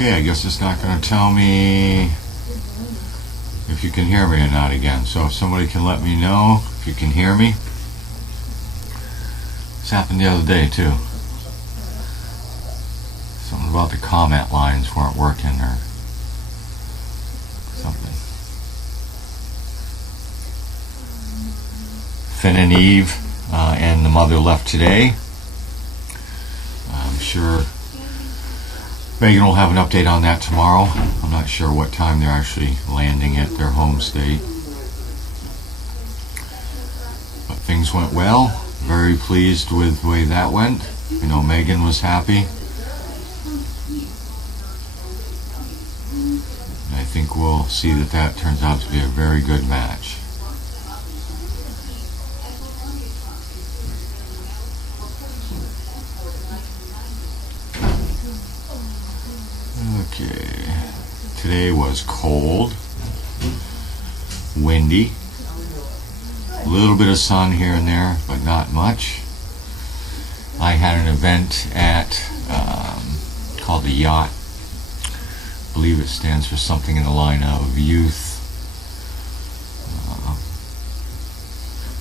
Okay, I guess it's not going to tell me if you can hear me or not again. So if somebody can let me know if you can hear me. This happened the other day too. Something about the comment lines weren't working or something. Finn and Eve and the mother left today. I'm sure Megan will have an update on that tomorrow. I'm not sure what time they're actually landing at their home state. But things went well. Very pleased with the way that went. You know, Megan was happy. And I think we'll see that that turns out to be a very good match. Okay, today was cold, windy, a little bit of sun here and there, but not much. I had an event at called the Yacht. I believe it stands for something in the line of youth.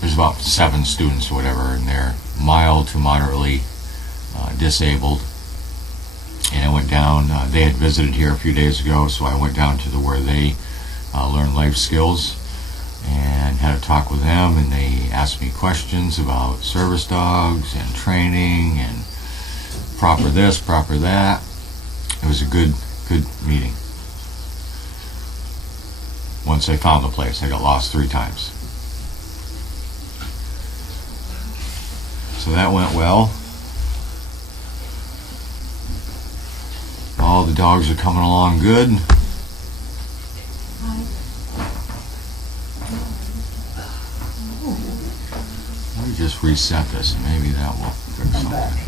There's about 7 students or whatever, and they're mild to moderately disabled. And I went down, they had visited here a few days ago, so I went down to where they learn life skills and had a talk with them, and they asked me questions about service dogs and training and proper this, proper that. It was a good meeting. Once I found the place, I got lost 3 times. So that went well. All the dogs are coming along good. Let me just reset this and maybe that will fix something.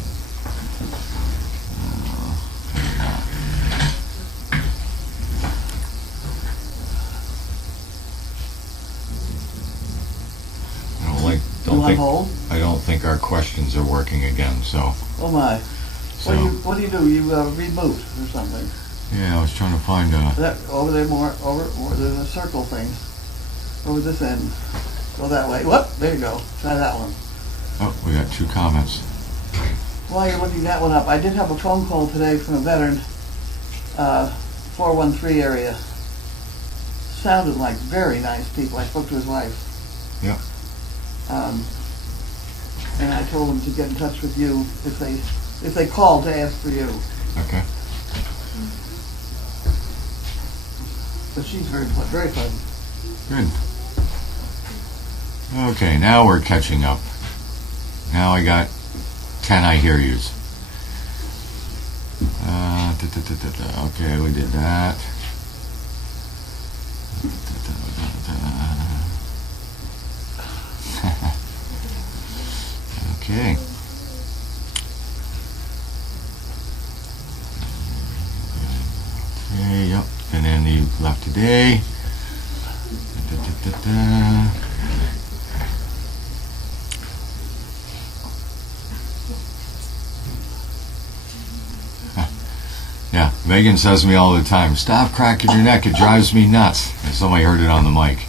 I don't think our questions are working again, so. Oh my. So, what do you do? You reboot or something? Yeah, I was trying to find that over there more there's a circle thing. Over this end. Go that way. Whoop, there you go. Try that one. Oh, we got 2 comments. While you're looking that one up, I did have a phone call today from a veteran, 413 area. Sounded like very nice people. I spoke to his wife. Yeah. And I told them to get in touch with you if they called to ask for you. Okay. But she's very pleasant. Good. Okay, now we're catching up. Now I got 10 I hear yous. Okay, we did that. Okay. Okay, yep. And then he left today. Yeah, Megan says to me all the time, "Stop cracking your neck, it drives me nuts." And somebody heard it on the mic.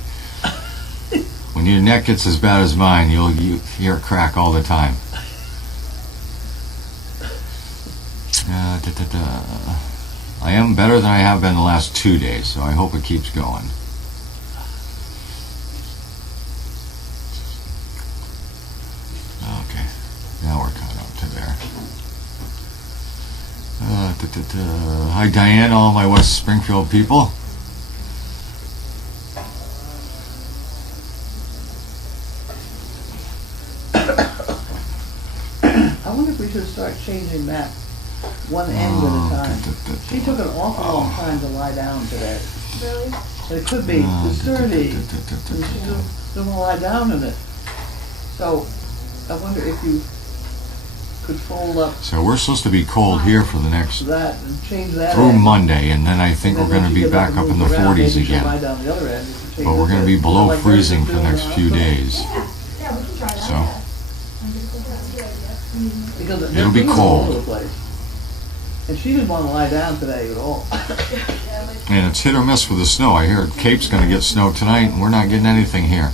When your neck gets as bad as mine, you'll hear it crack all the time. I am better than I have been the last 2 days, so I hope it keeps going. Okay, now we're caught up to there. Hi Diane, all my West Springfield people. I wonder if we should start changing that one end at a time. She took an awful long time to lie down today. Really? It could be sturdy. And she doesn't lie down in it. So I wonder if you could fold up So we're supposed to be cold here for the next that and change that through end. Monday, and then I think we're going to be back up in the 40s again. Lie down the other end. But we're going to be below freezing for the next few days. Yeah, we can try that. So Because it'll be all cold. over the place. And she didn't want to lie down today at all. And it's hit or miss with the snow. I hear Cape's going to get snow tonight, and we're not getting anything here.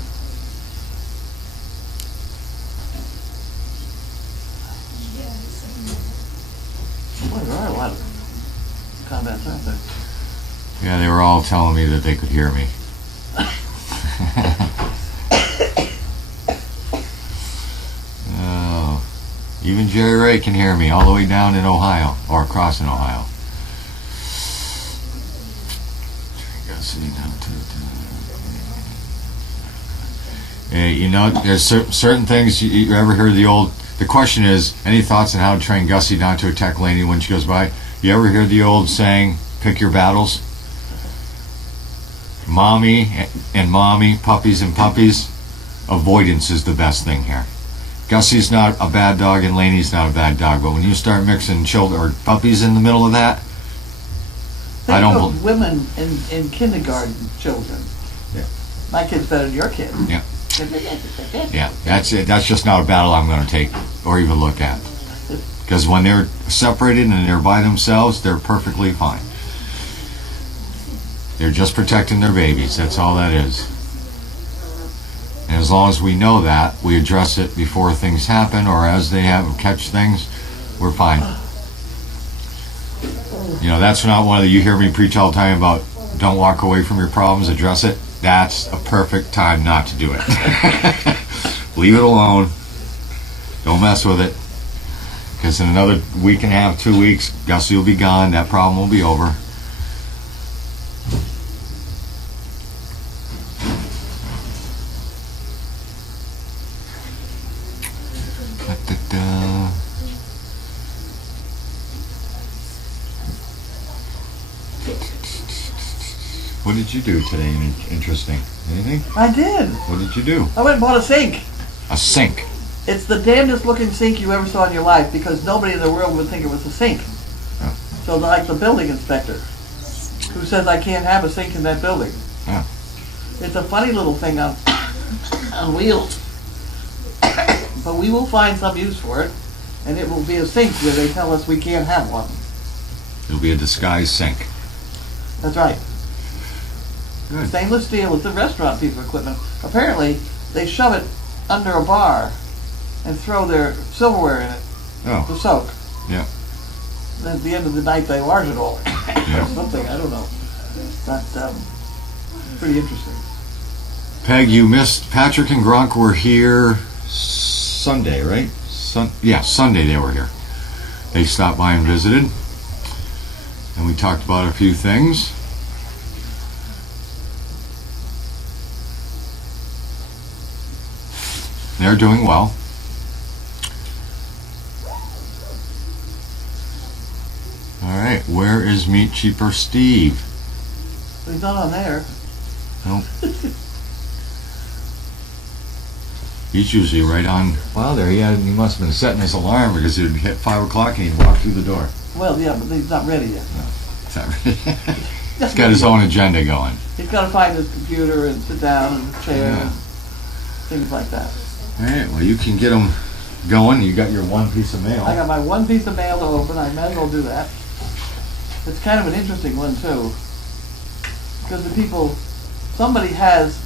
Boy, there are a lot of comments, aren't there? Yeah, they were all telling me that they could hear me. Oh, even Jerry Ray can hear me all the way down in Ohio, or across in Ohio. You know, there's certain things you ever hear the question is, any thoughts on how to train Gussie not to attack Lainey when she goes by? You ever hear the old saying, pick your battles? Mommy and mommy, puppies and puppies, avoidance is the best thing here. Gussie's not a bad dog and Lainey's not a bad dog, but when you start mixing children or puppies in the middle of that, I don't believe. Women in kindergarten children. Yeah. My kid's better than your kid. Yeah. Yeah, that's it. That's just not a battle I'm going to take or even look at. Because when they're separated and they're by themselves, they're perfectly fine. They're just protecting their babies. That's all that is. And as long as we know that, we address it before things happen or as they catch things, we're fine. You know, that's not one of the, you hear me preach all the time about don't walk away from your problems, address it. That's a perfect time not to do it. Leave it alone. Don't mess with it. Because in another week and a half, 2 weeks, Gussie will be gone. That problem will be over. What did you do today? Interesting. Anything? I did. What did you do? I went and bought a sink. A sink? It's the damnedest looking sink you ever saw in your life because nobody in the world would think it was a sink. Oh. So like the building inspector who says I can't have a sink in that building. Oh. It's a funny little thing on wheels. But we will find some use for it, and it will be a sink where they tell us we can't have one. It'll be a disguised sink. That's right. Good. Stainless steel is a restaurant piece of equipment. Apparently, they shove it under a bar and throw their silverware in it to soak. Yeah. Then at the end of the night, they wash it all. Yeah. Something, I don't know. But pretty interesting. Peg, you missed, Patrick and Gronk were here Sunday, right? Sunday they were here. They stopped by and visited. And we talked about a few things. They're doing well. All right, where is Meat Cheaper Steve? He's not on there. Nope. He's usually right on. Well, there he must have been setting his alarm because it would hit 5 o'clock and he'd walk through the door. Well, yeah, but he's not ready yet. No, it's not ready. He's got his own agenda going. He's got to find his computer and sit down in a chair and things like that. All right, well, you can get them going. You got your one piece of mail. I got my one piece of mail to open. I might as well do that. It's kind of an interesting one, too. Because the people, somebody has,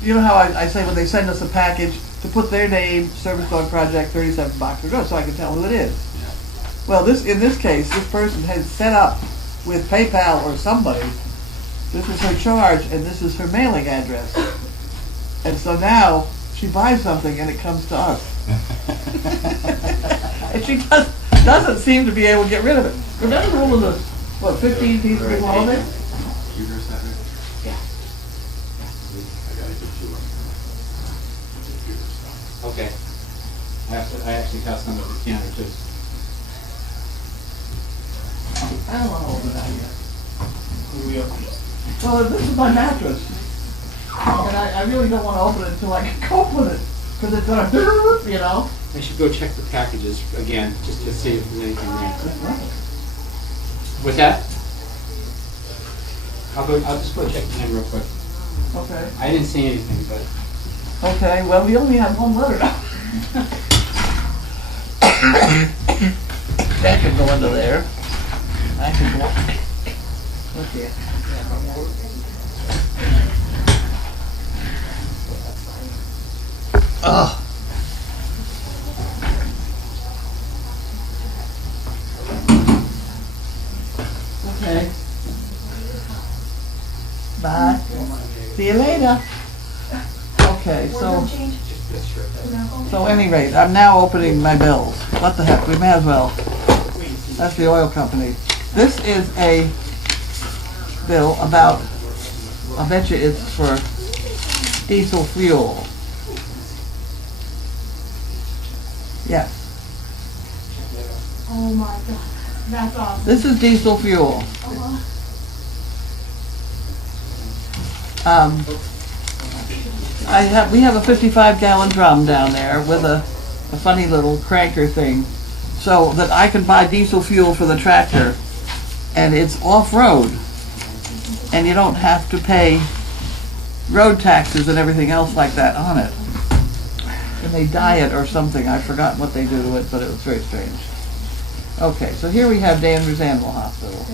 you know how I say when they send us a package to put their name, Service Dog Project, 37 Boxer Road, so I can tell who it is. Yeah. Well, in this case, this person has set up with PayPal or somebody, this is her charge and this is her mailing address. And so now she buys something and it comes to us. And she doesn't seem to be able to get rid of it. Remember all of the, 15 pieces of clothing? Okay. I actually got some of the counter too. I don't want to open that yet. Well, this is my mattress. And I really don't want to open it until I can cope with it. Because it's going to, you know. I should go check the packages again, just to see if there's anything there. With that? I'll just go check them real quick. Okay. I didn't see anything, but... Okay, well, we only have one letter. That can go into there. That can go. Look here. Oh. Okay. Bye. See you later. Okay, so any rate, I'm now opening my bills. What the heck, we may as well. That's the oil company. This is a bill about, I bet you it's for diesel fuel. Yes. Oh my God, that's awesome. This is diesel fuel. We have a 55-gallon drum down there with a funny little cranker thing, so that I can buy diesel fuel for the tractor, and it's off-road, and you don't have to pay road taxes and everything else like that on it. And they dye it or something. I've forgotten what they do to it, but it was very strange. Okay, so here we have Danvers Animal Hospital.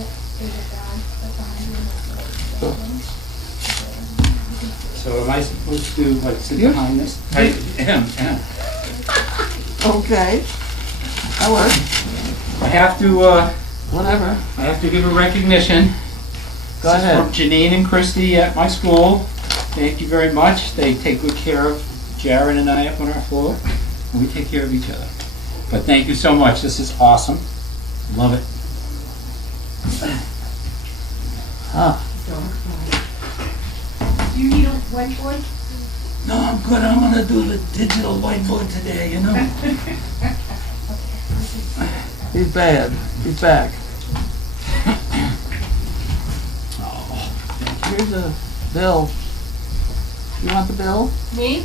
So am I supposed to like sit You- behind this? I am. Okay, that works. I have to. Whatever. I have to give a recognition. Go This is ahead. from Janine and Christy at my school. Thank you very much. They take good care of Jared and I up on our floor, and we take care of each other. But thank you so much. This is awesome. Love it. Huh. Do you need a whiteboard? No, I'm good. I'm gonna do the digital whiteboard today. You know. He's bad. He's back. Here's a bill. You want the bill? Me?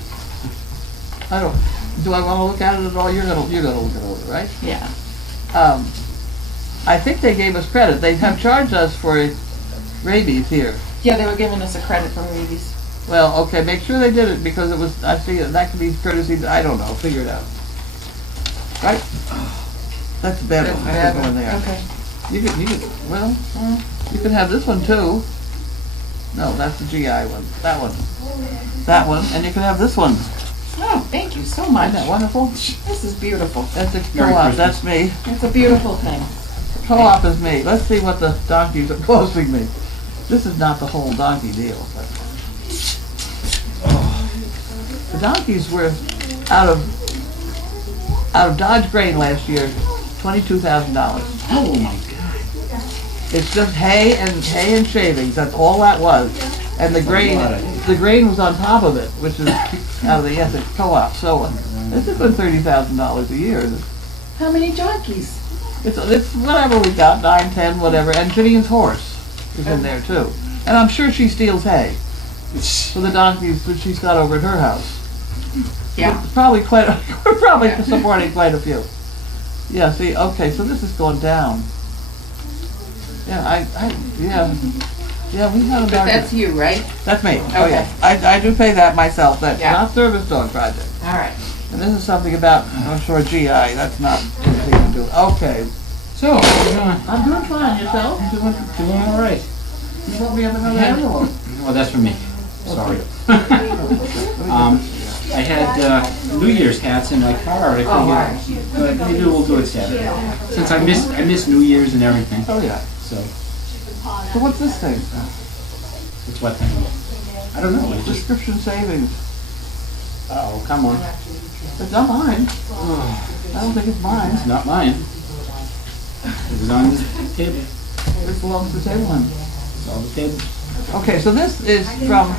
I don't. Do I want to look at it at all? You're gonna look it over, right? Yeah. I think they gave us credit. They have charged us for rabies here. Yeah, they were giving us a credit for rabies. Well, okay, make sure they did it because it was. I see that could be courtesy. I don't know. Figure it out. Right? That's the bad one. That can go in there. Okay. You could. Well, you could have this one too. No, that's the GI one. That one. That one, and you can have this one. Oh, thank you so much. Isn't that wonderful? This is beautiful. That's a Merry co-op. Christmas. That's me. It's a beautiful thing. Co-op is me. Let's see what the donkeys are costing me. This is not the whole donkey deal, but the donkeys were out of Dodge grain last year, $22,000. Oh my God. It's just hay and shavings. That's all that was, and the grain was on top of it, which is out of the Essex Co-op. So this has been $30,000 a year. How many donkeys? It's whatever we got, 9, 10, whatever, and Janine's horse is in there too. And I'm sure she steals hay for the donkeys that she's got over at her house. Yeah. It's probably we're probably supporting quite a few. Yeah, see, okay, so this is going down. Yeah, yeah, we had a But donkey. that's you, right? That's me. Oh, Okay. yeah. I do pay that myself. That's Yeah. not Service Dog Project. All right. And this is something about, I'm sure, GI. That's not anything to do. Okay. So, how you doing? I'm doing fine. Yourself? Doing all right. You want me up another envelope? Well, that's for me. Sorry. I had New Year's hats in my car. I figured, but maybe we'll do it Saturday. Since I miss New Year's and everything. Oh, yeah. So, So what's this thing? it's what time? I don't know. It's just. Prescription savings. Oh, come on. It's not mine. I don't think it's mine. It's not mine. It was on the table. It belongs to the table one. It's on the table. Okay, so this is from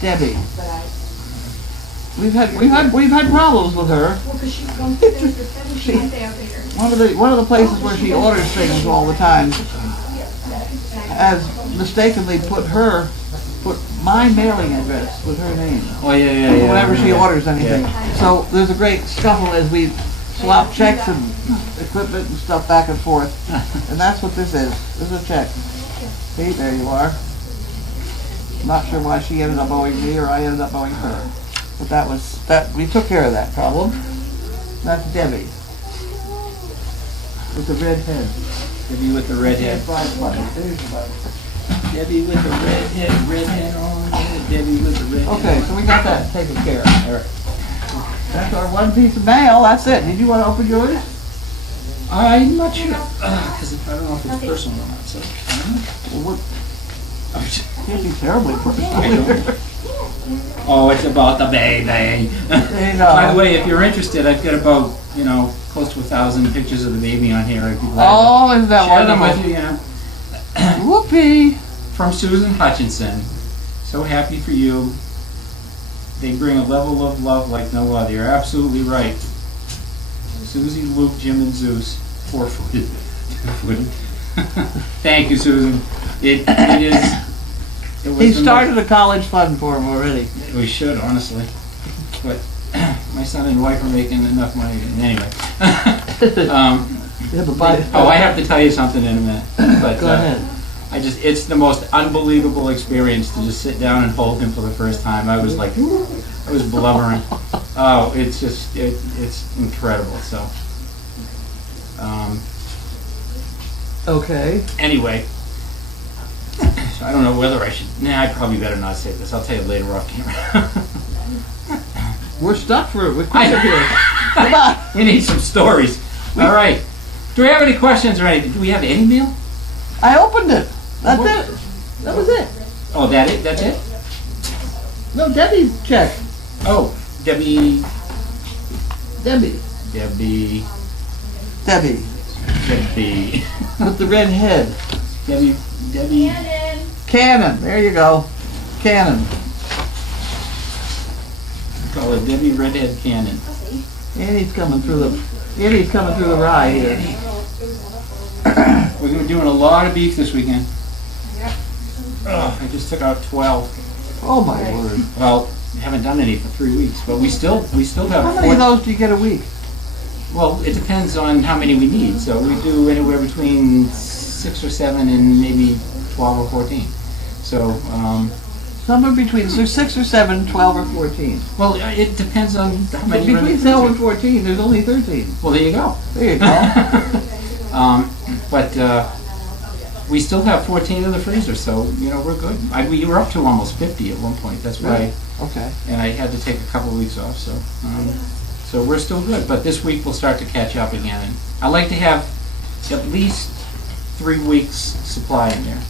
Debbie. We've had problems with her. One of the places where she orders things all the time has mistakenly put my mailing address with her name. Oh yeah. Whenever she orders anything. So there's a great scuffle as we swap checks and equipment and stuff back and forth. And that's what this is. This is a check. See, there you are. Not sure why she ended up owing me or I ended up owing her. But we took care of that problem. That's Debbie. with the red head. Debbie with the red head. There's the Bible. There's the Bible. Debbie with the red head on it. Debbie with the red head. Okay, so we got that taken care of. All right. That's our one piece of mail, that's it. Did you want to open yours? I'm not sure, because I don't know if it's personal or not, so. Well, what? Can't be terribly personal. Oh, it's about the baby. There you go. By the way, if you're interested, I've got about, close to 1,000 pictures of the baby on here. I'd be glad Oh, isn't to that share them with wonderful? you, yeah. Whoopee. From Susan Hutchinson. So happy for you. They bring a level of love like no other. You're absolutely right. Susie, Luke, Jim, and Zeus. 4-footed. 2-footed. Thank you, Susan. It was He the started a college fund for him already. We should, honestly. But my son and wife are making enough money. Anyway. Yeah, but by- I have to tell you something in a minute. But, Go ahead. it's the most unbelievable experience to just sit down and hold him for the first time. I was blubbering. Oh, it's just, it's incredible. So, Okay. anyway. So I don't know whether I should, I probably better not say this. I'll tell you later off camera. We're stuck for it. We're quick here. Come on. We need some stories. All right. Do we have any questions or anything? Do we have any mail? I opened it. That's it. That was it. Oh, that's it? No, Debbie's check. Oh, Debbie. Debbie. With the red head. Debbie. Cannon. There you go. Cannon. Call it Debbie Redhead Cannon. And he's coming through the rye here. We're going to be doing a lot of beef this weekend. Oh, I just took out 12. Oh my word. Well, we haven't done any for 3 weeks, but we still have How many of those do you get a week? Well, it depends on how many we need. So we do anywhere between 6 or 7 and maybe 12 or 14. So, Somewhere between 6 or 7, 12 or 14. well, it depends on how But many. between 12 and 14, there's only 13. Well, there you go. There you go. But we still have 14 in the freezer, so we're good. We were up to almost 50 at one point. That's why, Okay. and I had to take a couple of weeks off. So, so we're still good. But this week we'll start to catch up again. And I like to have at least 3 weeks supply in there.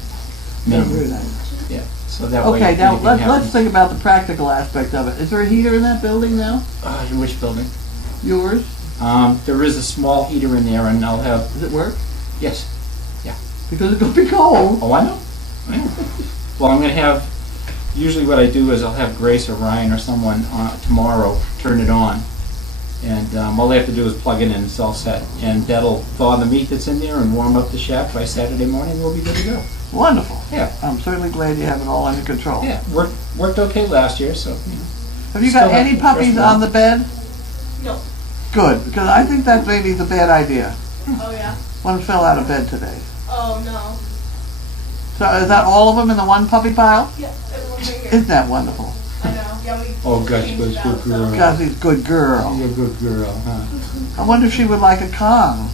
Very Minimum. nice. Yeah. So that way. Okay, if now anything let's happens- think about the practical aspect of it. Is there a heater in that building now? In which building? Yours? There is a small heater in there, and I'll have. Does it work? Yes. Because it's going to be cold. Oh, I know. Well, I'm going to have. Usually, what I do is I'll have Grace or Ryan or someone tomorrow turn it on, and all they have to do is plug it in. It's all set, and that'll thaw the meat that's in there and warm up the shack. By Saturday morning, we'll be good to go. Wonderful. Yeah. I'm certainly glad you have it all under control. Yeah, worked okay last year, so. Have you Still got have any to puppies dress on the bed? No. Good, because I think that baby's a bad idea. Oh, yeah? One fell out of bed today. Oh, no. So is that all of them in the one puppy pile? Yeah, everyone's right here. Isn't that wonderful? I know. Yeah, we. Oh, gosh, changed good it out, girl. Because he's a good girl. You're a good girl, huh? I wonder if she would like a Kong.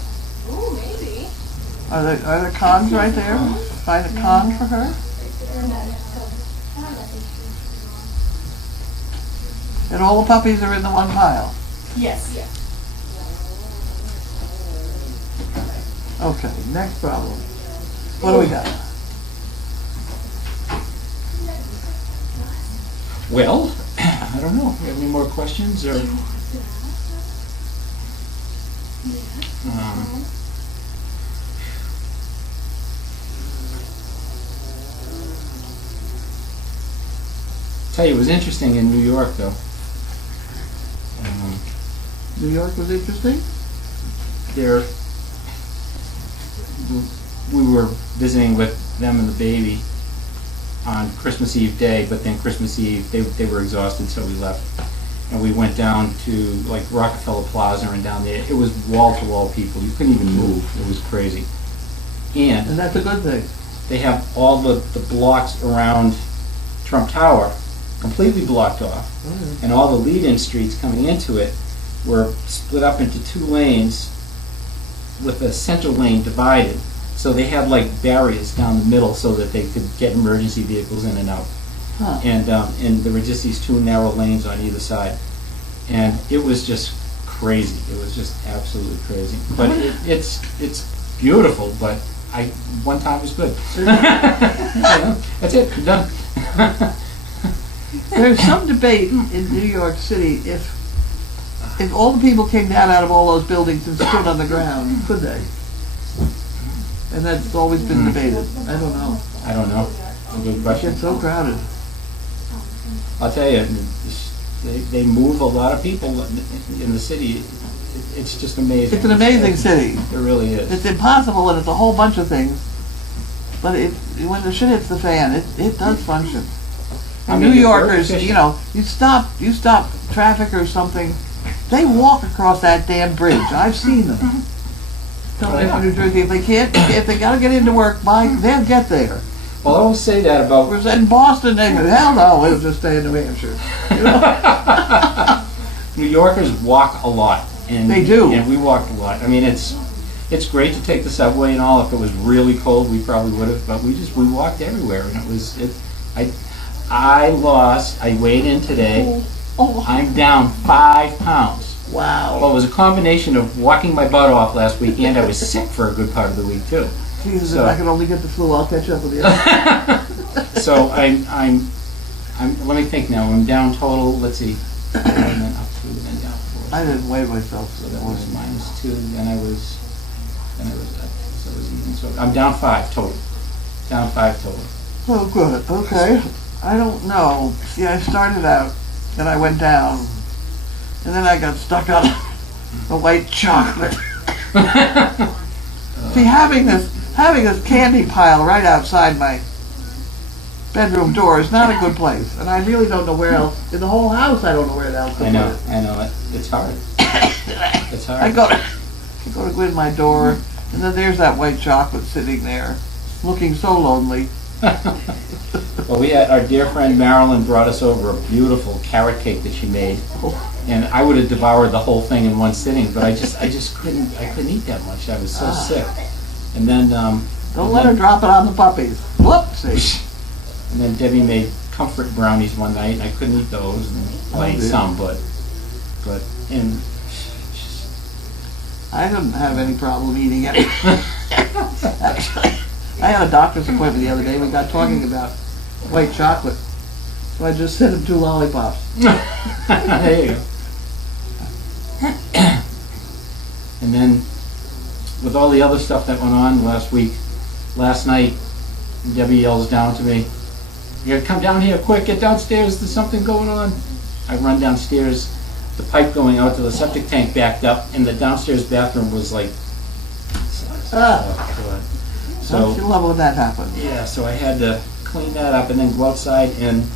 Ooh, maybe. Are there Kongs right there? Find a Kong for her? And all the puppies are in the one pile. Yes. Okay, next problem. What do we got? Well, I don't know. You have any more questions or? Tell you, it was interesting in New York, though. New York was interesting? There, we were visiting with them and the baby on Christmas Eve day, but then Christmas Eve they were exhausted, so we left. And we went down to like Rockefeller Plaza and down there. It was wall to wall people. You couldn't even move. It was crazy. And And that's a good thing. they have all the blocks around Trump Tower completely blocked off. And all the lead-in streets coming into it were split up into 2 lanes with a center lane divided. So they had like barriers down the middle so that they could get emergency vehicles in and out. Huh. And there were just these two narrow lanes on either side. And it was just crazy. It was just absolutely crazy. But it's beautiful, but one time was good. You know, that's it, I'm done. There's some debate in New York City if all the people came down out of all those buildings and stood on the ground, could they? And that's always been debated. I don't know. I don't know. That's a good It question. gets so crowded. I'll tell you, they move a lot of people in the city. It's just amazing. It's an amazing city. It really is. It's impossible, and it's a whole bunch of things. But when the shit hits the fan, it does function. I And mean, New it's very Yorkers, efficient. you know, you stop traffic or something, they walk across that damn bridge. I've seen them. Coming in from New Jersey, if they gotta get into work, they'll get there. Well, I always say that about Whereas in Boston, they go, hell no, we'll just stay in New Hampshire. You know? New Yorkers walk a lot. And, They do. And we walked a lot. I mean, it's great to take the subway and all. If it was really cold, we probably would have. But we walked everywhere, and I weighed in today. Oh, I'm down 5 pounds. wow. Well, it was a combination of walking my butt off last week, and I was sick for a good part of the week too. Jesus, So- if I could only get the flu, I'll catch up with you. So I'm. Let me think now. I'm down total. Let's see. And then up 2, then down 4. I didn't weigh myself. So that was -2. Then I was up. So it was even. So I'm down 5 total. Down 5 total. Oh, good. Okay. I don't know. See, I started out, and I went down, and then I got stuck on the white chocolate. See, having this candy pile right outside my bedroom door is not a good place, and I really don't know where else. In the whole house, I don't know where else to I put know. it. I know. It's hard. It's hard. I go to go in my door, and then there's that white chocolate sitting there, looking so lonely. Well, we had our dear friend Marilyn brought us over a beautiful carrot cake that she made, and I would have devoured the whole thing in one sitting, but I just couldn't eat that much. I was so sick. And then Don't let her drop it on the puppies. Whoopsie. and then Debbie made comfort brownies one night, and I couldn't eat those, and I ate dear. some, but and I didn't have any problem eating it. Actually, I had a doctor's appointment the other day. We got talking about white chocolate. So I just sent him 2 lollipops. there you go. And then with all the other stuff that went on last night, Debbie yells down to me, "You gotta come down here quick, get downstairs, there's something going on." I run downstairs, the pipe going out to the septic tank backed up, and the downstairs bathroom was like, Ah, oh God. don't you So, love when that happens? yeah, so I had to clean that up and then go outside, and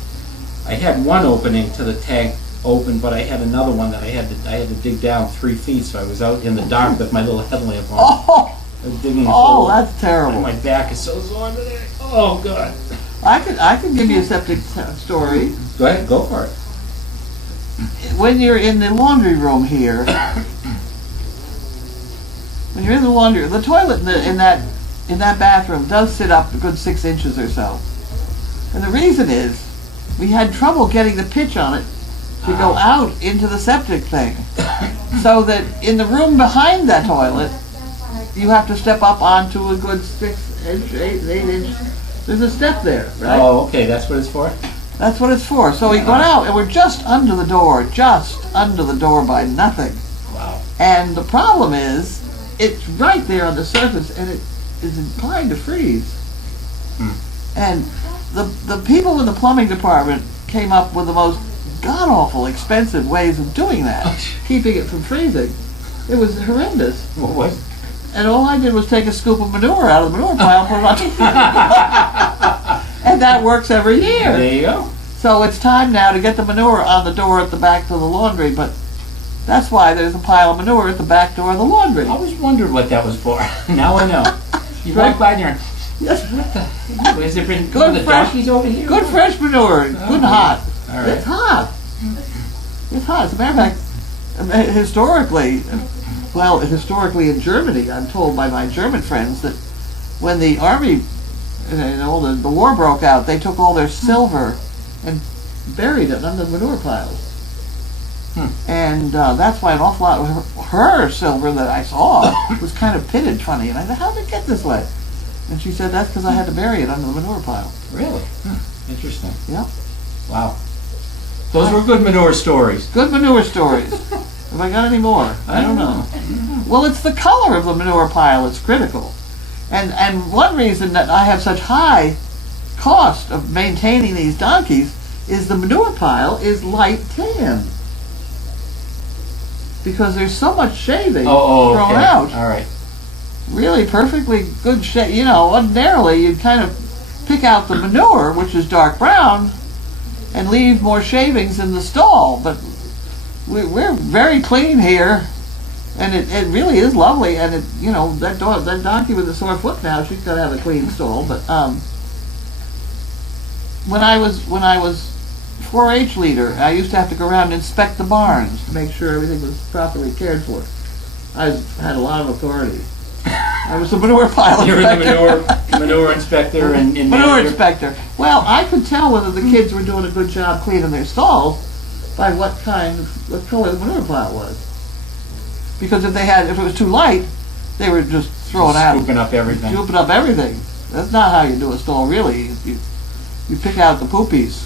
I had one opening to the tank open, but I had another one that I had to dig down 3 feet, so I was out in the dark with my little headlamp on. Oh, I was digging a oh, hole. that's And terrible. my back is so sore today. Oh God. I could give you a septic story. Go ahead, go for it. When you're in the laundry room here, when you're in the laundry, the toilet in that bathroom does sit up a good 6 inches or so. And the reason is, we had trouble getting the pitch on it to go out into the septic thing. So that in the room behind that toilet, you have to step up onto a good 6 inch, 8 inch. There's a step there, right? Oh, okay, that's what it's for? That's what it's for. So we got out, and we're just under the door by nothing. Wow. And the problem is, it's right there on the surface, and it is inclined to freeze. And the people in the plumbing department came up with the most god-awful expensive ways of doing that, keeping it from freezing. It was horrendous. What was it? And all I did was take a scoop of manure out of the manure pile and put it on. And that works every year. There you go. So it's time now to get the manure on the door at the back to the laundry, but that's why there's a pile of manure at the back door of the laundry. I always wondered what that was for. Now I know. You walk by there and, Yes. what the hell? Has there been Good the fresh- donkeys over here? Good fresh manure, good and hot. All right. It's hot. It's hot. As a matter of fact, historically, Well, historically in Germany, I'm told by my German friends that when the army, the war broke out, they took all their silver and buried it under the manure piles. And that's why an awful lot of her silver that I saw was kind of pitted funny. And I said, how did it get this way? And she said, that's because I had to bury it under the manure pile. Really? Interesting. Yep. Wow. Those were good manure stories. Good manure stories. Have I got any more? I don't know. Well, it's the color of the manure pile that's critical. And one reason that I have such high cost of maintaining these donkeys is the manure pile is light tan. Because there's so much shaving thrown okay. out. All right. Really perfectly good shave. You know, ordinarily you'd kind of pick out the manure, which is dark brown, and leave more shavings in the stall. But we're very clean here, and it really is lovely. And that donkey with the sore foot now, she's got to have a clean stall. But when I was 4-H leader, I used to have to go around and inspect the barns to make sure everything was properly cared for. I had a lot of authority. I was the manure pile You were inspector. the manure inspector and Manure manager. inspector. Well, I could tell whether the kids were doing a good job cleaning their stalls by what color the manure pile was. Because if it was too light, they were just throwing out. Scooping up everything. Scooping up everything. That's not how you do a stall, really. You pick out the poopies.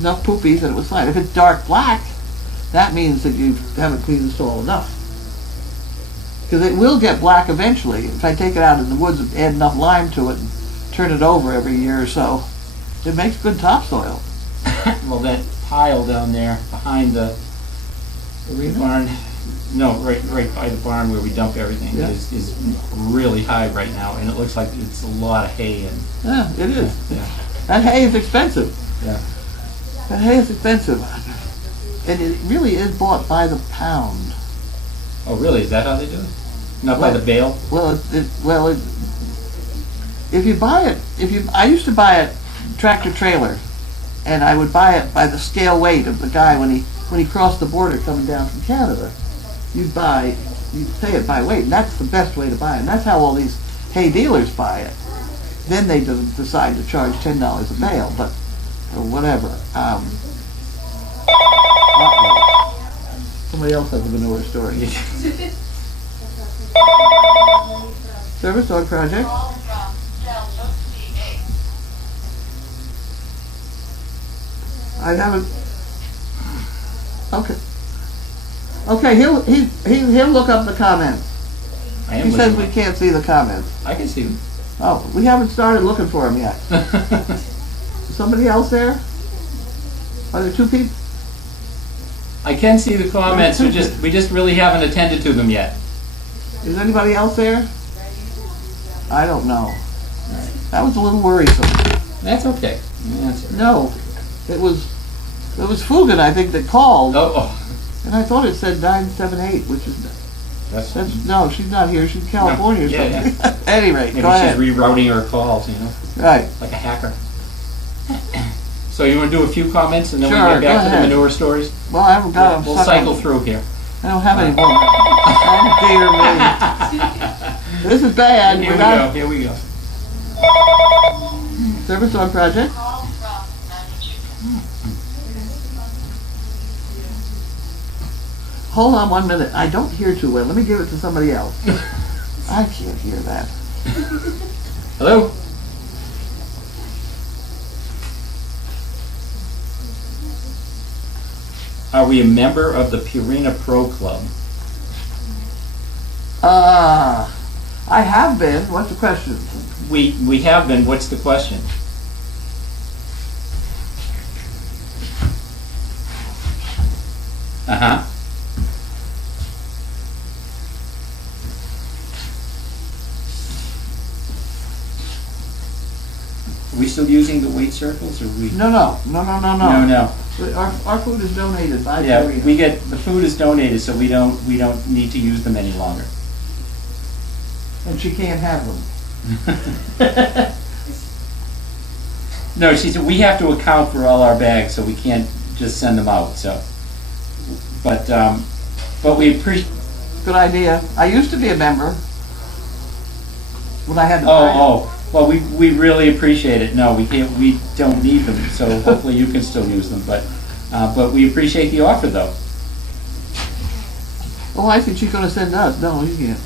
Enough poopies and it was fine. If it's dark black, that means that you haven't cleaned the stall enough. Because it will get black eventually. If I take it out in the woods and add enough lime to it and turn it over every year or so, it makes good topsoil. Well, that pile down there behind the barn, no, right by the barn where we dump everything, Yeah. is really high right now, and it looks like it's a lot of hay. And Yeah, it is. yeah, That hay is expensive. yeah. That hay is expensive. And it really is bought by the pound. Oh, really? Is that how they do it? Not by the bale? Well, if you buy it, I used to buy a tractor trailer, and I would buy it by the scale weight of the guy when he crossed the border coming down from Canada. You'd pay it by weight, and that's the best way to buy it. And that's how all these hay dealers buy it. Then they decide to charge $10 a bale, but or whatever. Somebody else has a manure story. Service dog project. I haven't. Okay. Okay, he'll look up the comments. I am He says looking. we can't see the comments. I can see them. Oh, we haven't started looking for them yet. Somebody else there? Are there two people? I can see the comments. We just really haven't attended to them yet. Is anybody else there? I don't know. That was a little worrisome. That's okay. No, it was Fugan, I think, that called, Oh, and I thought it said 978, which is that's no, she's not here. She's in California or Yeah, something. At any rate, maybe go ahead. she's rerouting her calls, Right. like a hacker. So you want to do a few comments and then Sure, we get back go to the ahead. manure stories? Well, I haven't got them. We'll cycle through here. I don't have any more. Oh, dear me. This is bad. Here We're we not go. Here we go. Service dog project. Hold on 1 minute. I don't hear too well. Let me give it to somebody else. I can't hear that. Hello? Are we a member of the Purina Pro Club? I have been. What's the question? We have been. What's the question? Uh-huh. Are we still using the weight circles, or we? No. No. Our food is donated by Yeah, Purina. we get the food is donated, so we don't need to use them any longer. And she can't have them. No, she said we have to account for all our bags, so we can't just send them out. So, but we Good idea. I used to be a member when I had the time. Well, we really appreciate it. No, we can't. We don't need them, so hopefully you can still use them. But we appreciate the offer, though. Oh, I think she's going to send us. No, you can't.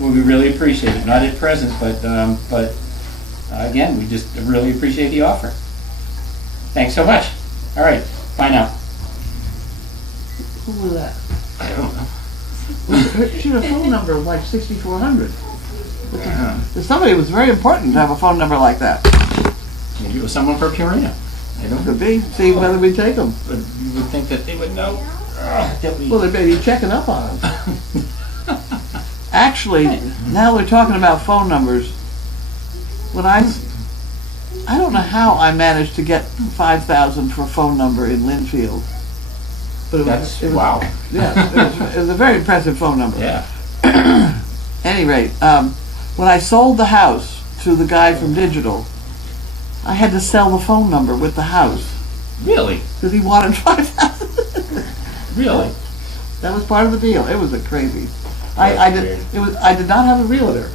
Well, we really appreciate it. Not at present, but again, we just really appreciate the offer. Thanks so much. All right, bye now. Who was that? I don't know. She had a phone number of like 6,400. Somebody, it was very important to have a phone number like that. Maybe it was someone from Purina. I don't know. Could be. See whether we take them. But you would think that they would know. Well, they may be checking up on them. Actually, now we're talking about phone numbers. When I don't know how I managed to get 5,000 for a phone number in Linfield. But wow. Yeah, it was a very impressive phone number. Yeah. Any rate, when I sold the house to the guy from Digital, I had to sell the phone number with the house Really? because he wanted 5,000. Really? That was part of the deal. It was a crazy. I That's did not have a realtor.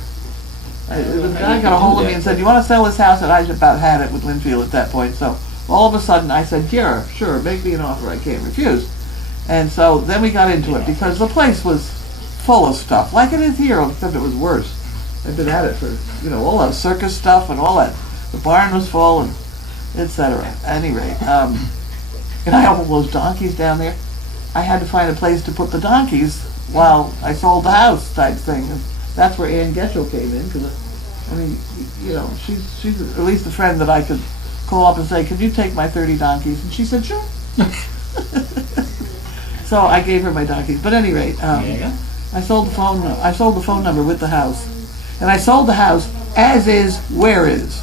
The guy got a hold of me and said, "You want to sell this house?" And I just about had it with Linfield at that point. So all of a sudden I said, "Yeah, sure, make me an offer I can't refuse." And so then we got into it because the place was full of stuff, like it is here, except it was worse. I've been at it for, all that circus stuff and all that. The barn was full and etc. At any rate, and I have all those donkeys down there. I had to find a place to put the donkeys while I sold the house type thing. And that's where Ann Getchell came in because, she's at least a friend that I could call up and say, "Could you take my 30 donkeys?" And she said, "Sure." So I gave her my donkeys. But at any rate, I sold the phone number with the house, and I sold the house as is, where is.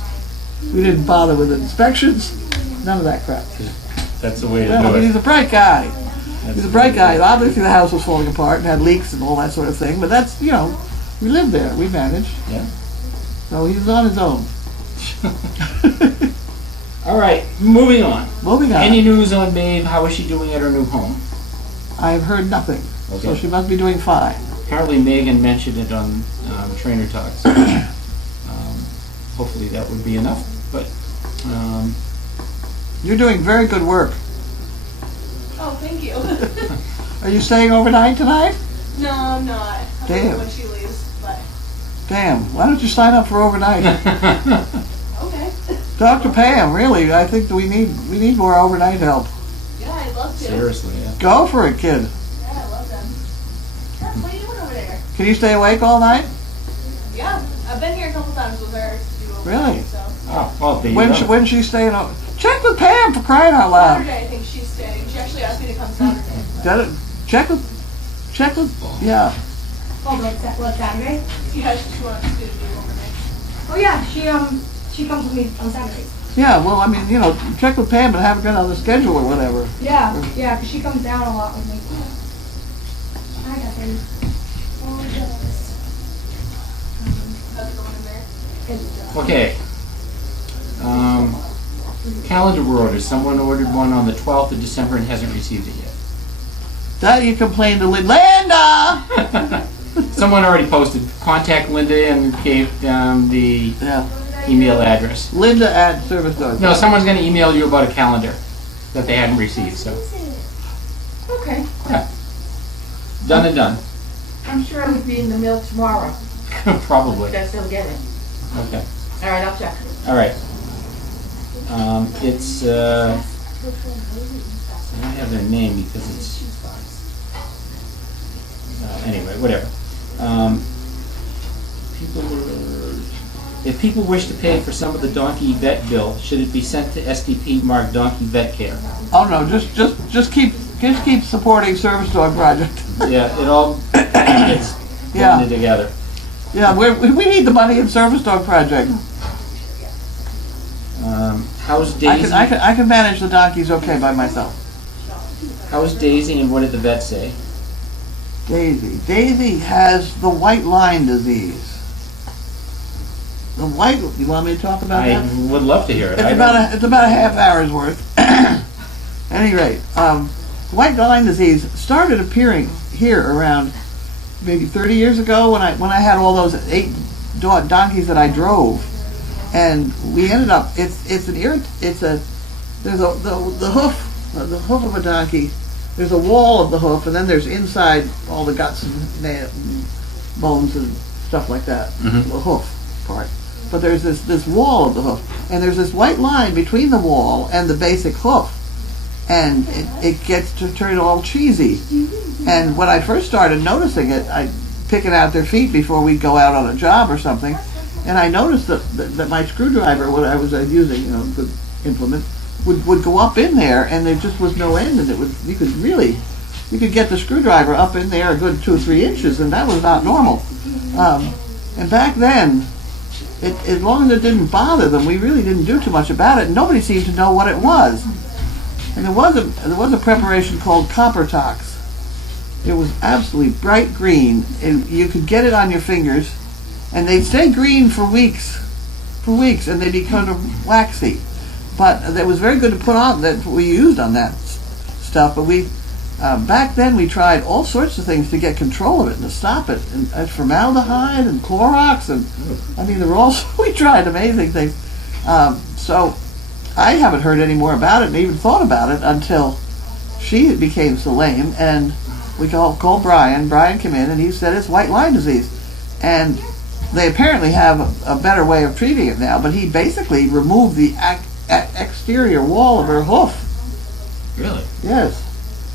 We didn't bother with inspections, none of that crap. That's the way to Well, do it. he's a bright guy. He's a bright guy. Obviously, the house was falling apart and had leaks and all that sort of thing. But that's, we lived there. We managed. Yeah. So he was on his own. All right, moving on. Moving on. Any news on Maeve? How is she doing at her new home? I've heard nothing. Okay. So she must be doing fine. Apparently Megan mentioned it on Trainer Talks. Hopefully that would be enough. But You're doing very good work. Oh, thank you. Are you staying overnight tonight? No, I'm not. I'll do it Damn. when she leaves, but Damn. Why don't you sign up for overnight? okay. Dr. Pam, really, I think that we need more overnight help. Yeah, I'd love to. seriously, yeah. Go for it, kid. Yeah, I love them. What are you doing over there? Can you stay awake all night? Yeah, I've been here a couple times with her to do overnight, Really? So. Oh, well, there you When go. when's she staying over? Check with Pam for crying out loud. Saturday, I think she's staying. She actually asked me to come Saturday. Got it? Check with, yeah. Oh, what Saturday? Yeah, she wants to do overnight. Oh yeah, she comes with me on Saturdays. Yeah, well, I mean, check with Pam and have her get on the schedule or whatever. Yeah, 'cause she comes down a lot with me. I got things. Oh, yes. How's it going in there? Okay. Calendar orders. Someone ordered one on the 12th of December and hasn't received it yet. That you complained to Linda! Someone already posted. Contact Linda and gave the Yeah. email address. Linda at Service Dog. No, someone's going to email you about a calendar that they hadn't received. So, Okay. yeah. Done and done. I'm sure it would be in the mail tomorrow. Probably. I still get it. Okay. All right, I'll check. All right. It's I don't have their name because it's anyway, whatever. If people wish to pay for some of the donkey vet bill, should it be sent to SDP marked Donkey Vet Care? Oh no, just keep supporting Service Dog Project. Yeah, it all gets Yeah. blended together. Yeah, we need the money in Service Dog Project. How's Daisy? I can manage the donkeys okay by myself. How's Daisy, and what did the vet say? Daisy has the white line disease. the white, you want me to talk about I that? would love to hear it. It's about a half hour's worth. At any rate, white line disease started appearing here around maybe 30 years ago when I had all those 8 donkeys that I drove, and we ended up. There's the hoof of a donkey. There's a wall of the hoof, and then there's inside all the guts and bones and stuff like that. Mm-hmm. The hoof part. But there's this wall of the hoof, and there's this white line between the wall and the basic hoof, and it gets to turn all cheesy. And when I first started noticing it, I picking out their feet before we'd go out on a job or something, and I noticed that my screwdriver, what I was using, good implement, would go up in there, and there just was no end, and you could get the screwdriver up in there a good 2 or 3 inches, and that was not normal. And back then, as long as it didn't bother them, we really didn't do too much about it, and nobody seemed to know what it was. And there was a preparation called copper tox. It was absolutely bright green, and you could get it on your fingers, and they'd stay green for weeks, and they'd be kind of waxy. But it was very good to put on. That's what we used on that stuff. But back then we tried all sorts of things to get control of it and to stop it, and formaldehyde and Clorox, and we tried amazing things. So I haven't heard any more about it and even thought about it until she became so lame, and we called Brian. Brian came in and he said it's white line disease, and they apparently have a better way of treating it now. But he basically removed the exterior wall of her hoof. Really? Yes.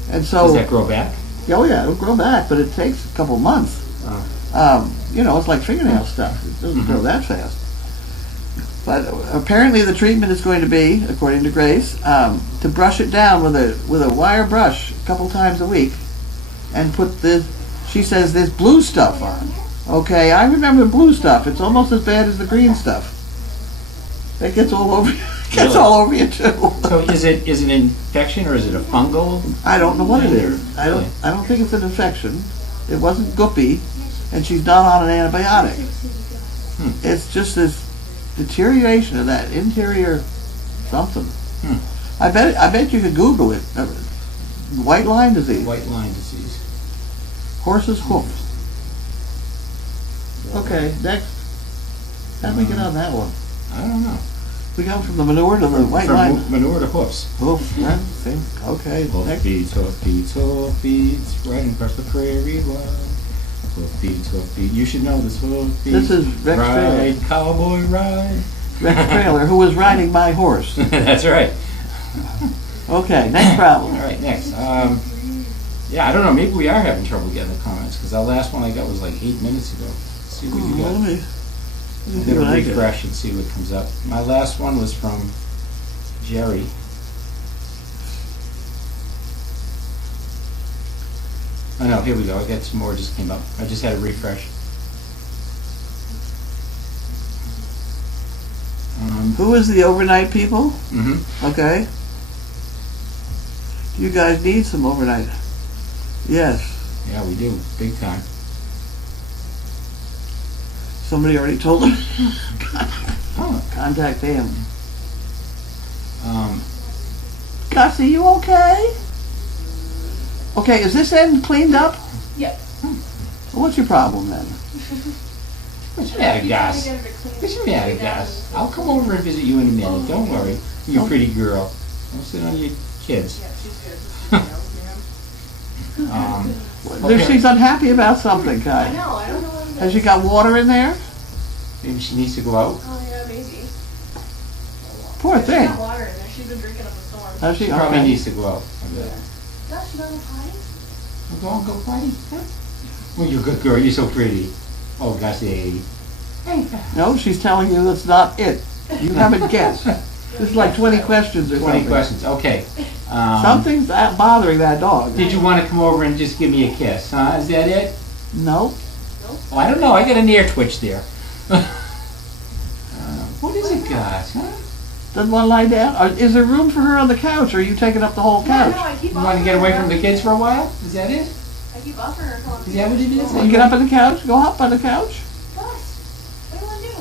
And so does that grow back? Oh yeah, it'll grow back, but it takes a couple months. It's like fingernail stuff. It doesn't grow that fast. But apparently the treatment is going to be, according to Grace, to brush it down with a wire brush a couple times a week, and put she says, this blue stuff on. Okay, I remember the blue stuff. It's almost as bad as the green stuff. It gets all over. Gets all over you too. So is it an infection or is it a fungal? I don't know what it is. I don't think it's an infection. It wasn't guppy, and she's not on an antibiotic. It's just this deterioration of that interior something. I bet you could Google it. White line disease. White line disease. Horse's hoof. Okay, next. How do we get on that one? I don't know. We go from the manure to the white line. Manure to hoofs. Hoof, yeah, same. Okay, next. Hoof beats, right across the prairie line. Hoof beats. You should know this. Hoof beats. This is Rex Trailer. Ride, cowboy, ride. Rex Trailer, who was riding my horse. That's right. Okay, next problem. All right, next. I don't know. Maybe we are having trouble getting the comments because our last one I got was like 8 minutes ago. Let's see what you got. Let me I'm see what going I to get. refresh and see what comes up. My last one was from Jerry. Oh no, here we go. I got some more just came up. I just had a refresh. Who is the overnight people? Mm-hmm. Okay. You guys need some overnight. Yes. Yeah, we do. Big time. Somebody already told them. Oh. Contact them. Gussie, you okay? Okay, is this end cleaned up? Yep. What's your problem then? What's the matter, Gus? What's the matter, Gus? I'll come over and visit you in a minute. Don't worry. You pretty girl. Don't sit on your kids. She's unhappy about something, I Kai. know, I don't know what it Has is. she got water in there? Maybe she needs to go out. Oh yeah, maybe. Poor She's thing. got water in there. She's been drinking up a storm. Has she? She probably Okay. needs to go out. I bet. Does she go to potty? Go on, go potty. Huh? Well, you're a good girl. You're so pretty. Oh, Gussie. Hey, No, she's telling you that's not it. You haven't guessed. This is like 20 questions or 20 something. questions. Okay. Something's bothering that dog. Did you want to come over and just give me a kiss? Huh? Is that it? No. Oh, I don't know. I got an ear twitch there. What is it, Gus? Huh? Doesn't want to lie down? Or is there room for her on the couch, or are you taking up the whole Yeah, no, couch? I keep You want to get away from the kids for a while? Is that it? I keep offering her to come up. Is that what it is? You get up on the couch, go hop on the couch. Gus, what do you want to do?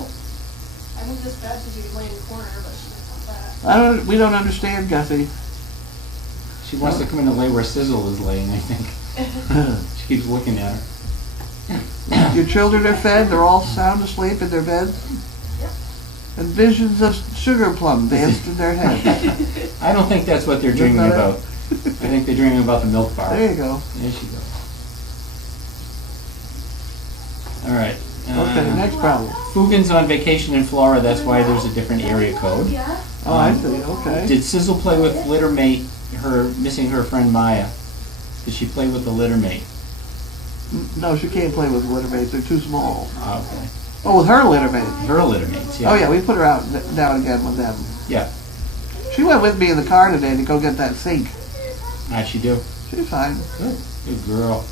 dispatch if you could lay in the corner, but she doesn't want that. We don't understand, Gussie. She wants to come in and lay where Sizzle is laying, I think. She keeps looking at her. Your children are fed, they're all sound asleep in their beds? Yep. And visions of sugar plum danced in their head. I don't think that's what they're dreaming that it? about. I think they're dreaming about the milk bar. There you go. There she goes. All right. Okay, next problem. Fugin's on vacation in Florida, that's why there's a different area code. Oh, I see, okay. Did Sizzle play with litter mate, missing her friend Maya? Did she play with the litter mate? No, she can't play with litter mates, they're too small. Oh, okay. Oh, with her litter mate. Her litter mates, yeah. Oh yeah, we put her out now and again with them. Yeah. She went with me in the car today to go get that sink. How'd she do? She's fine. Good. Good girl.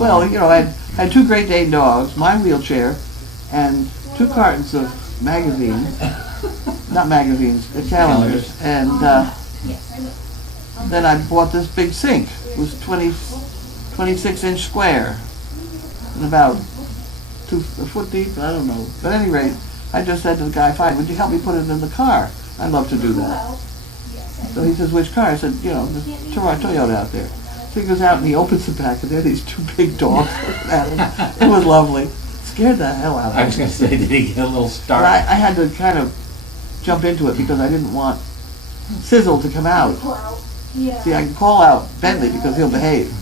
Well, you know, I had 2 Great Dane dogs, my wheelchair, and 2 cartons of magazines. Not magazines, calendars. And then I bought this big sink. It was 26-inch square and about a foot deep. I don't know. But at any rate, I just said to the guy, "Fine, would you help me put it in the car? I'd love to do that." So he says, "Which car?" I said, "You know, the Toyota out there." So he goes out and he opens the back, and there are these 2 big dogs at him. It was lovely. Scared the hell out of me. I was going to say, did he get a little start? But I had to kind of jump into it because I didn't want Sizzle to come out. See, I can call out Bentley because he'll behave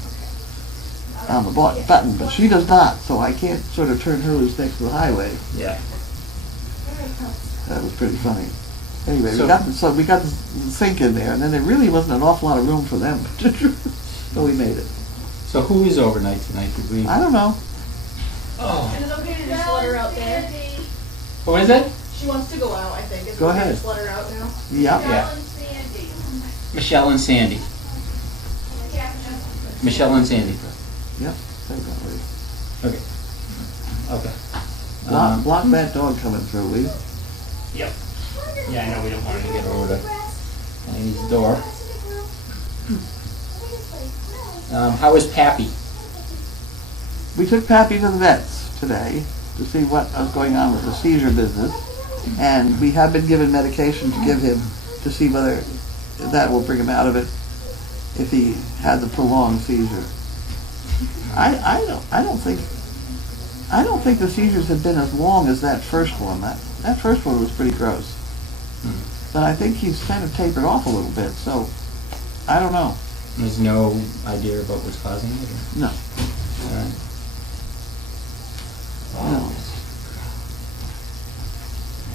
on the button, but she does not, so I can't sort of turn her loose next to the highway. Yeah. That was pretty funny. Anyway, So- we got the sink in there, and then there really wasn't an awful lot of room for them, so we made it. So who is overnight tonight? Did we? I don't know. Oh. Is it okay to just let her out there? Who is it? She wants to go out, I think. Is it Go okay to ahead. just let her out now? Yeah. Yeah. Michelle and Sandy. Michelle and Sandy. Yep. Say that way. Okay. Okay. Block that dog coming through, will you? Yep. Yeah, I know we don't want him to get over to Annie's door. How is Pappy? We took Pappy to the vets today to see what was going on with the seizure business, and we have been given medication to give him to see whether that will bring him out of it if he has a prolonged seizure. I don't think the seizures have been as long as that first one. That first one was pretty gross, but I think he's kind of tapered off a little bit. So I don't know. There's no idea about what's causing it? Or? No. All right. No.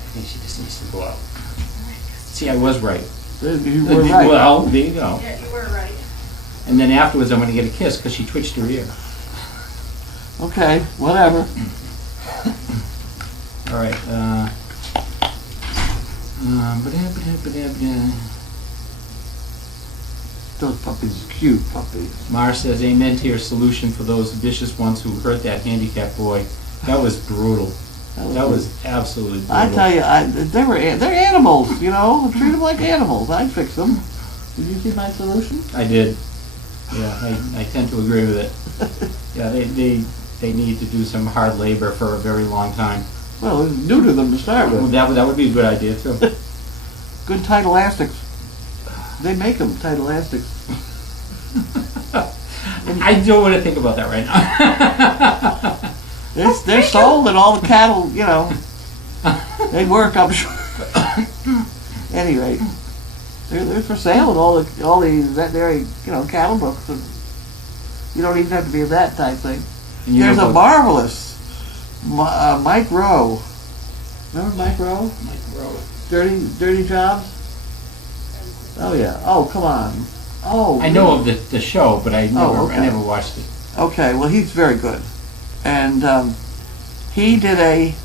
I think she just needs to go out. See, I was right. You were right. Well, there you go. Yeah, you were right. And then afterwards, I'm going to get a kiss because she twitched her ear. Okay, whatever. All right. Those puppies are cute puppies. Mar says, "Amen to your solution for those vicious ones who hurt that handicapped boy." That was brutal. That was absolutely brutal. I tell you, they're animals, you know. Treat them like animals. I'd fix them. Did you see my solution? I did. Yeah, I tend to agree with it. Yeah, they need to do some hard labor for a very long time. Well, it's new to them to start with. That would be a good idea too. Good tight elastics. They make them tight elastics. I don't want to think about that right now. They're sold, and all the cattle, you know, they work, I'm sure. Anyway, they're for sale in all the veterinary, you know, cattle books. And you don't even have to be a vet type thing. And you There's know a about- marvelous Mike Rowe. Remember Mike Rowe? Mike Rowe. Dirty Jobs? Oh yeah. Oh, come on. Oh. I know of the show, but I okay. never watched it. Okay, well he's very good. And he did a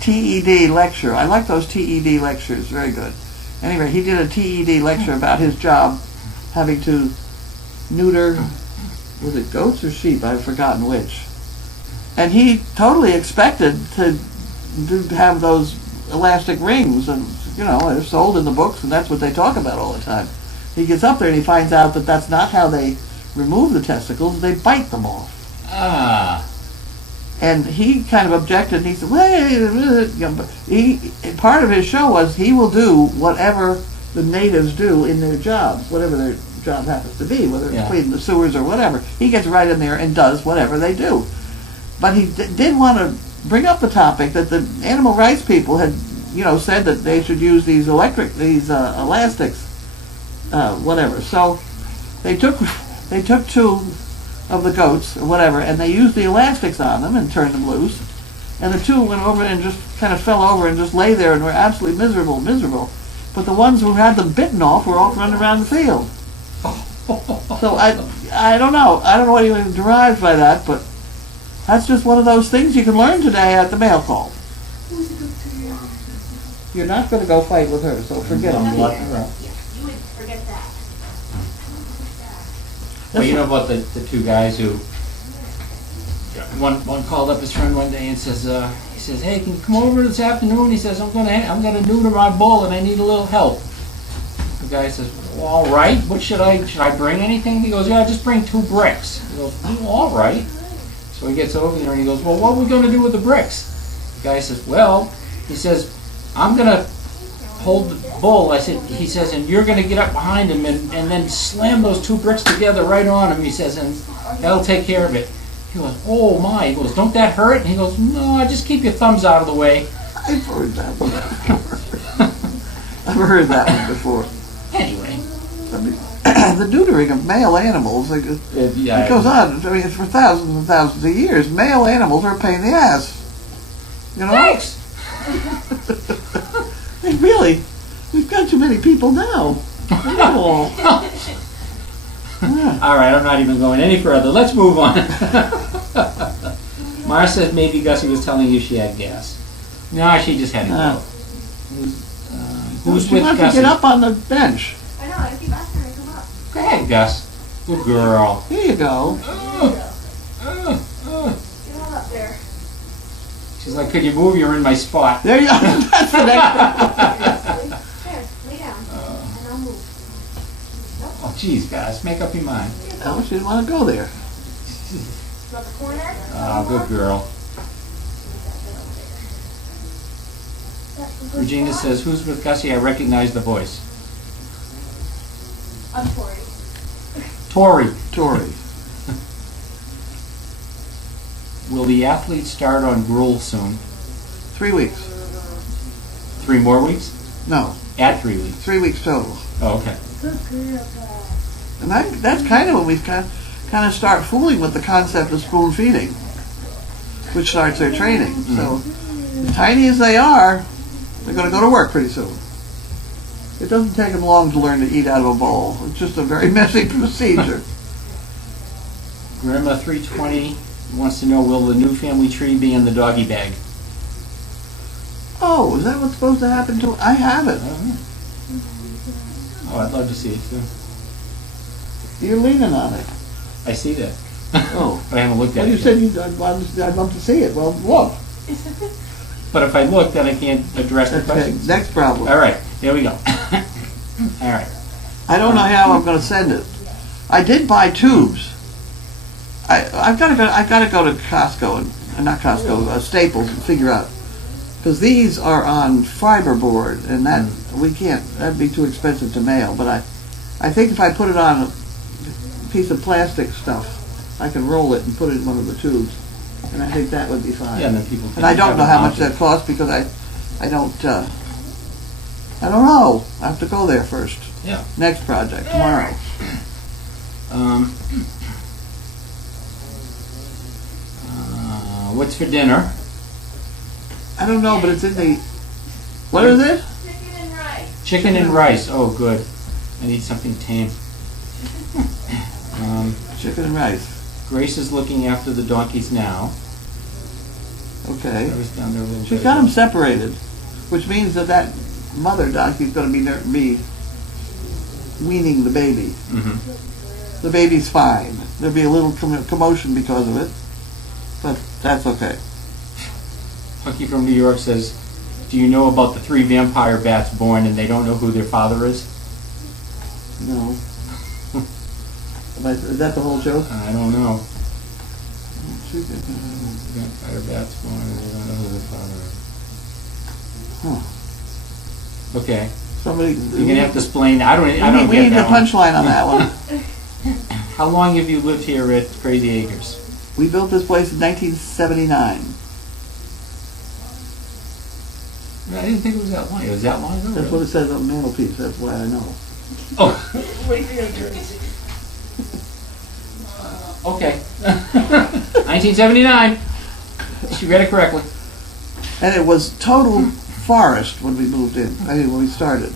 TED lecture. I like those TED lectures, very good. Anyway, he did a TED lecture about his job having to neuter, was it goats or sheep? I've forgotten which. And he totally expected to have those elastic rings, and you know, they're sold in the books, and that's what they talk about all the time. He gets up there and he finds out that that's not how they remove the testicles, they bite them off. Ah. And he kind of objected. He said, "Wait a minute." You know, but part of his show was he will do whatever the natives do in their jobs, whatever their job happens to be, whether it's cleaning the sewers or whatever. He gets right in there and does whatever they do. But he did want to bring up the topic that the animal rights people had, said that they should use these elastics, whatever. So they took two of the goats or whatever, and they used the elastics on them and turned them loose. And the two went over and just kind of fell over and just lay there and were absolutely miserable. But the ones who had them bitten off were off running around the field. So I don't know. I don't know what he derives by that, but that's just one of those things you can learn today at the mail call. You're not going to go fight with her, so forget it. You would forget that. Well, you know about the two guys who, one called up his friend one day and says, he says, "Hey, can you come over this afternoon?" He says, I'm gonna neuter my bull and I need a little help. The guy says, "Well, all right. What should I bring anything?" He goes, "Yeah, just bring 2 bricks." He goes, "Oh, all right." So he gets over there and he goes, "Well, what are we gonna do with the bricks?" The guy says, "Well," he says, "I'm gonna hold the bull." He says, "and you're gonna get up behind him and then slam those 2 bricks together right on him." He says, "and that'll take care of it." He goes, "Oh my," he goes, "don't that hurt?" And he goes, "No, just keep your thumbs out of the way." I've heard that one before. I've heard that one before. Anyway. I mean, the neutering of male animals, it goes on. I mean, it's for thousands and thousands of years. Male animals are a pain in the ass. Thanks. Really, we've got too many people now. Oh. Yeah. All right, I'm not even going any further. Let's move on. Mara says maybe Gussie was telling you she had gas. No, she just had to go. Who's She with wants Gussie? to get up on the bench. I know, I keep asking her to come up. Go ahead, Gus. Good girl. Here you go. Get on up there. She's like, "Could you move? You're in my spot." There you go. That's the next one. There, lay down, and I'll move. Oh, geez, Gus, make up your mind. Oh, she didn't want to go there. About the corner. Oh, good girl. Regina says, "Who's with Gussie? I recognize the voice." I'm Tori. Tori. Tori. Will the athletes start on gruel soon? 3 weeks. 3 more weeks? No, At 3 weeks. 3 weeks total. Oh, okay. And that's kind of when we kind of start fooling with the concept of spoon feeding, which starts their training. So, as tiny as they are, they're going to go to work pretty soon. It doesn't take them long to learn to eat out of a bowl. It's just a very messy procedure. Grandma 320 wants to know, will the new family tree be in the doggy bag? Oh, is that what's supposed to happen to? I have it. I don't know. Oh, I'd love to see it too. You're leaning on it. I see that. Oh. But I haven't looked at Well, it you yet. said I'd love to see it. Well, look. But if I look, then I can't address the Okay, questions. next problem. All right, here we go. All right. I don't know how I'm going to send it. I did buy tubes. I've got to go to Costco and not Costco, Staples and figure out, because these are on fiberboard and that we can't. That'd be too expensive to mail. But I think if I put it on a piece of plastic stuff, I can roll it and put it in one of the tubes, and I think that would be fine. Yeah, and then people. And I don't know how much that costs because I don't know. I have to go there first. Yeah. Next project tomorrow. What's for dinner? I don't know, but it's in the. What is it? Chicken and rice. Chicken and rice. Oh, good. I need something tame. Chicken and rice. Grace is looking after the donkeys now. Okay. I was down there a little She's bit got ago. them separated, which means that mother donkey's going to be weaning the baby. Mhm. The baby's fine. There'll be a little commotion because of it, but that's okay. Hunky from New York says, "Do you know about the 3 vampire bats born and they don't know who their father is?" No. Is that the whole joke? I don't know. Gunfire bats going, and they don't know who the father is. Okay. Somebody. You're gonna have to explain. I don't We get need the that one. punchline on that one. How long have you lived here at Crazy Acres? We built this place in 1979. I didn't think it was that long. It was that long ago. That's really? what it says on the mantelpiece. That's why I know. Oh. Okay. 1979. She read it correctly. And it was total forest when we moved in. I mean, when we started.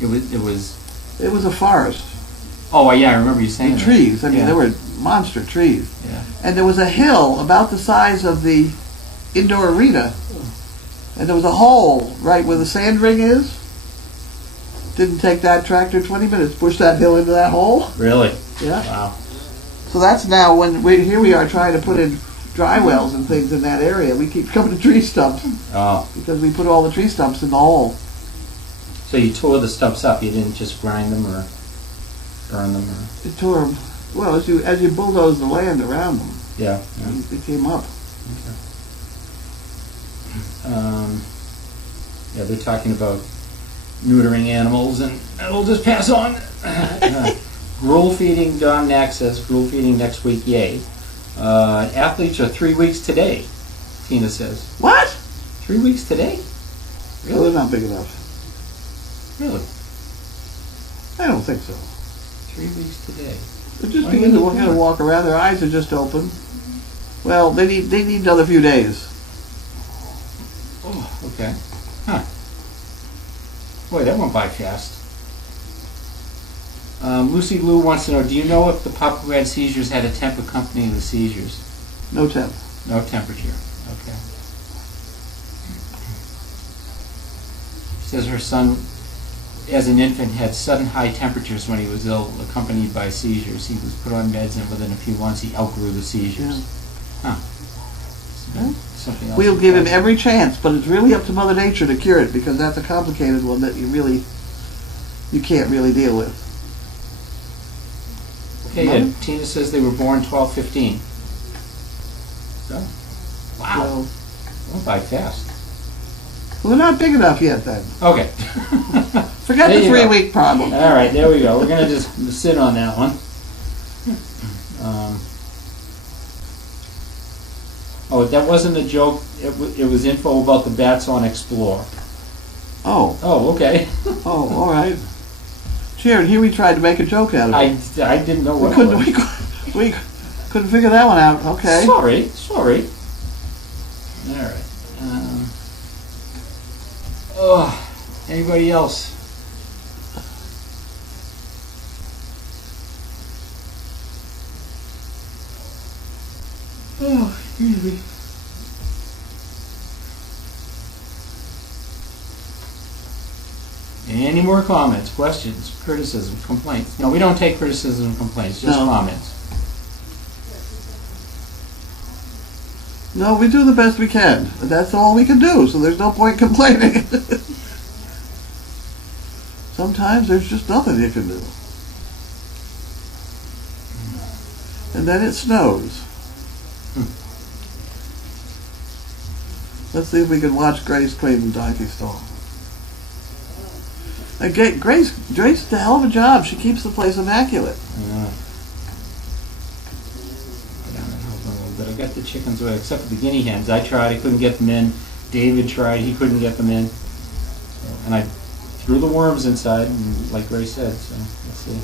It was. It was a forest. Oh yeah, I remember you saying The that. trees. I mean, Yeah. there were monster trees. Yeah. And there was a hill about the size of the indoor arena. And there was a hole right where the sand ring is. Didn't take that tractor 20 minutes. Pushed that hill into that hole. Really? Yeah. Wow. So that's now when here we are trying to put in dry wells and things in that area. We keep coming to tree stumps Oh. because we put all the tree stumps in the hole. So you tore the stumps up. You didn't just grind them or burn them or. It tore them. Well, as you bulldoze the land around them, Yeah. Yeah. they came up. Yeah, they're talking about neutering animals, and we'll just pass on. Gruel feeding, Don Knack says, gruel feeding next week, yay. Athletes are 3 weeks today, Tina says. What? 3 weeks today? Well, they're not big enough. Really? I don't think so. 3 weeks today. They're just Why beginning to would they do it? walk around. Their eyes are just open. Well, they need another few days. Oh, okay. Huh. Boy, that went by fast. Lucy Lou wants to know, do you know if the pup who had seizures had a temp accompanying the seizures? No temp. No temperature. Okay. She says her son, as an infant, had sudden high temperatures when he was ill, accompanied by seizures. He was put on meds, and within a few months, he outgrew the seizures. Huh. Something else. We'll give him every chance, but it's really up to Mother Nature to cure it because that's a complicated one that you can't really deal with. Okay, Mother? Tina says they were born 12/15. So, wow. Went by fast. Well, they're not big enough yet then. Okay. Forget There the you go. 3-week problem. All right, there we go. We're going to just sit on that one. Oh, that wasn't a joke. It was info about the bats on Explore. Oh, Oh, okay. oh, all right. Sharon, here we tried to make a joke out of it. I didn't know We what it couldn't, was. we couldn't figure that one out. Okay. Sorry. All right. Oh, anybody else? Oh, excuse me. Any more comments, questions, criticism, complaints? No, we don't take criticism and complaints, just No. comments. No, we do the best we can. But that's all we can do, so there's no point complaining. Sometimes there's just nothing you can do. And then it snows. Let's see if we can watch Grace clean the donkey stall. Grace did a hell of a job. She keeps the place immaculate. Yeah. Go down and help them a little bit. I got the chickens away, except for the guinea hens. I tried, I couldn't get them in. David tried, he couldn't get them in. So, and I threw the worms inside, and like Grace said, so let's see.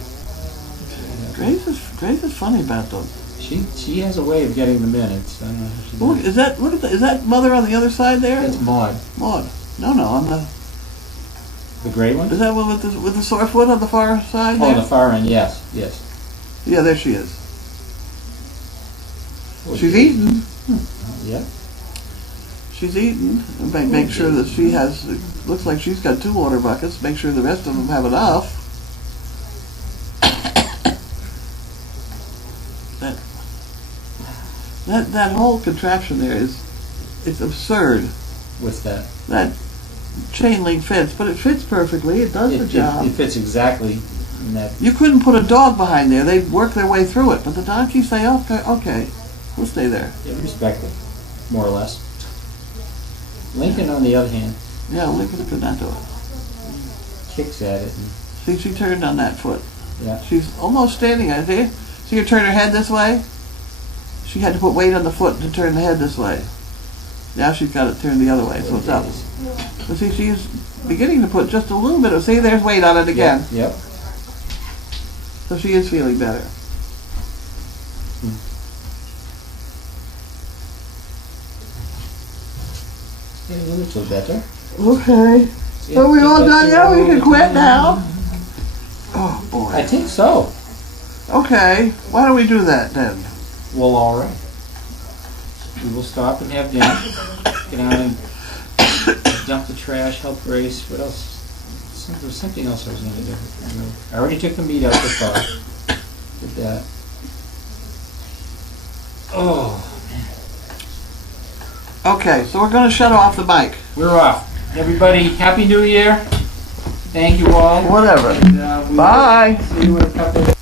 Grace is funny about those. She has a way of getting them in. It's I don't know how she Look, does it. is that Mother on the other side there? That's Maud. Maud. No, on the The gray one? is that one with the sore foot on the far side Oh, there? the far end, yes. Yeah, there she is. Oh, She's eating. Yeah. She's eating. Make sure that she has. Looks like she's got 2 water buckets. Make sure the rest of them have enough. That whole contraption there it's absurd. What's that? That chain link fence, but it fits perfectly. It does the job. It fits exactly And that, You couldn't put a dog behind there. They'd work their way through it. But the dogs, you say, okay, we'll stay there. they respect it, more or less. Lincoln, on the other hand, Yeah, Lincoln could not do it. kicks at it. And, See, she turned on that foot. yeah. She's almost standing. I see. See her turn her head this way? She had to put weight on the foot to turn the head this way. Now she's got it turned the other way, so it's up. But see, she's beginning to put just a little bit of, see, there's weight on it again. Yep. So she is feeling better. Yeah, a little better. Okay. Are we all done now? We can quit now? Oh, I boy. think so. Okay. Why don't we do that then? Well, all right. We will stop and have dinner. Get on and dump the trash, help Grace. What else? There was something else I was going to do. I already took the meat out the car. Did that. Oh, Okay, so we're going to shut off the mic. we're off. Everybody, Happy New Year. Thank you all. Whatever. And, we will Bye. see you in a couple of